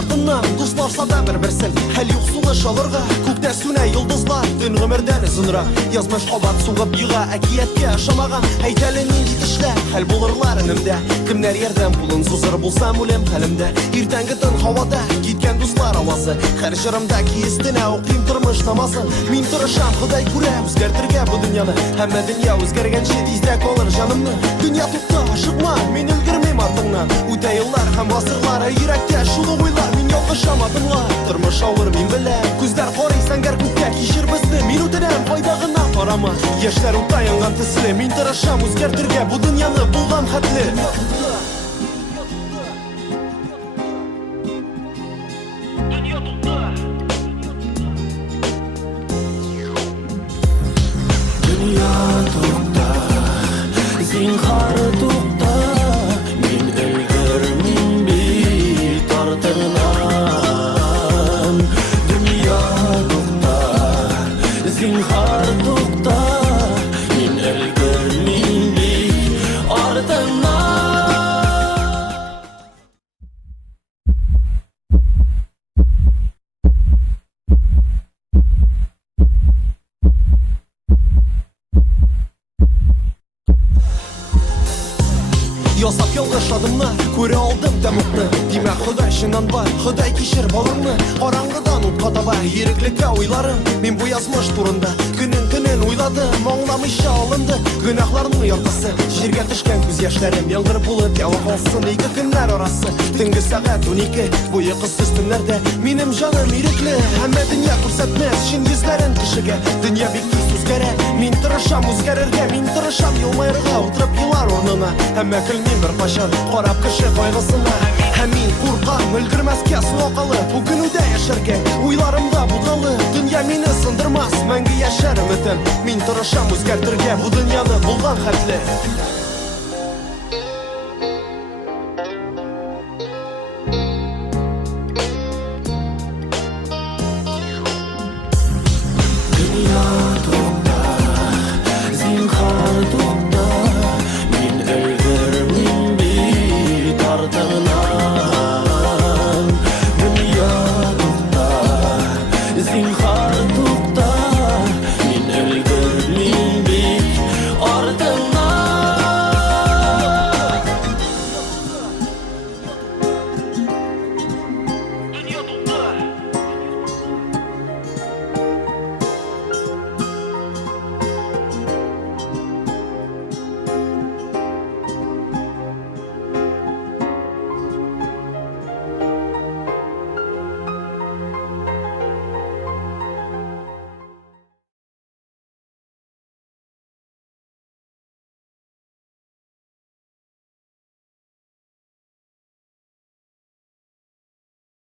артынан Дұзларса да бір-бірсін Әл юқсулы шалырға Көкте сүне йылдызлар Дін ғымырден ізінра Язмыш қабат суғып иға Әкиетке ашамаған Әйтәлі ненді тішлә Әл болырлар інімді Кімнер ерден бұлын сузыр болсам өлем қалімді Иртәнгі түн хавада Кеткен дұзлар авасы Қәр жырымда кейістіне оқим тұрмыш намасын Мен тұрышам құдай күрә Өзгертірге бұл дүнияны Әмі дүния өзгергенше дейздек олыр жанымны Дүния тұқта ашықма Мен үлгірмем артыңнан Өте еллар һәм ғасырлары Иректе шулы ойлар Мен ялғышам адымла Тұрмыш ауыр мен білем Күздер қорей сәңгер көкке кешір бізді Мен өтінем пайдағына қарама Ешлер ұтайынған тісілі Мен тұрышам өзгертірге бұл дүнияны бұлған хәтлі Zinhar to'xta, men ilgirmin tortinaman. Dunyo to'xta, zinhar to'xta, men ilgirmin ortinaman. Ясап ялғыш адымны, көре алдым тәмікні Демек Құдай шыннан бар, Құдай кешір бауырымны Қараңғыдан ұтқа таба, еріклікке ойларым Мен бұл язмыш турында, күнін ойладым Аңламыша алынды, күнәхларның яртысы Жерге түшкен көз яшьләрем, яңғыр болып яуа қалсын Екі күнлер арасы, түнгі сағат 12 Бойы қызсыз түнлерде, менім жаным иреклі Әмі дүния көрсетмес, шын езлерін кішіге Дүния бек тез өзгәрі, мен тұрышам өзгәрірге Мен тұрышам елмайырға, отырып елар орнына Әмі күлмен бір қашан, қарап кіші қойғысына Әмин қорқам, үлгірмәске суақалы Бүгін өде яшірге, ойларымда бұғалы Дүния мені сындырмас, мәңгі яшар үмітім Мен тұрышам өзгертірге, бұл дүнияны бұлған хәтлі Dünya to'xta, zinhar to'xta, men ilgirmin tortinaman. Dünya to'xta, zinhar